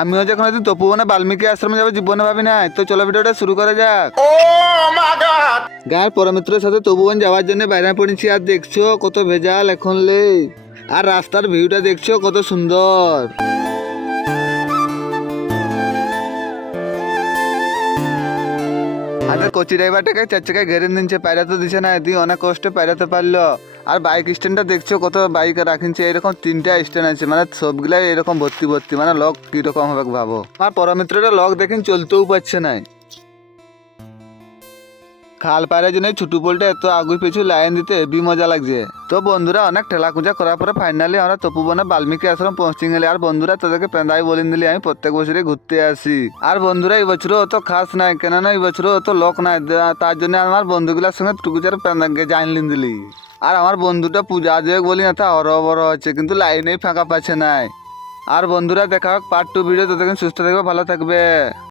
আমিও যখন একদিন তপোবনে বাল্মীকি আশ্রমে যাবো জীবনে ভাবি নাই। তো চলো ভিডিওটা শুরু করা যাক। গায়ের পরমিত্রের সাথে তপোবন যাওয়ার জন্য বাইরে পড়েছি, আর দেখছো কত ভেজাল এখন লে। আর রাস্তার ভিউটা দেখছো কত সুন্দর। আগে কোচি ড্রাইভারটাকে চার চাকায় ঘেরে নিচ্ছে, পায়রাতে দিছে না, এদিকে অনেক কষ্টে পায়রাতে পারলো। আর বাইক স্ট্যান্ডটা দেখছো কত বাইক রাখিনছে, এরকম 3টা স্ট্যান্ড আছে, মানে সবগুলাই এরকম ভর্তি ভর্তি, মানে লক কিরকম হবে ভাবো। আর পরমিত্রটা লক দেখেন চলতেও পারছে না। খাল পাড়ার জন্য ছুটু পোলটা এত আগুই পিছু লাইন দিতে হেবি মজা লাগছে। তো বন্ধুরা অনেক ঠেলা খুঁজা করার পরে ফাইনালি আমরা তপোবনে বাল্মীকি আশ্রম পৌঁছে গেলি। আর বন্ধুরা তোদেরকে পেঁদাই বলিন দিলি আমি প্রত্যেক বছরই ঘুরতে আসি। আর বন্ধুরা এই বছরও অত খাস নাই, কেননা এই বছরও অত লোক নাই, তার জন্য আমার বন্ধুগুলোর সঙ্গে টুকুচার পেঁদাকে জানলিন দিলি। আর আমার বন্ধুটা পূজা দেবে বলি না, তা হরবর হচ্ছে, কিন্তু লাইনেই ফাঁকা পাচ্ছে নাই। আর বন্ধুরা দেখা হোক পার্ট 2 ভিডিও, তোদেরকে সুস্থ থাকবে, ভালো থাকবে।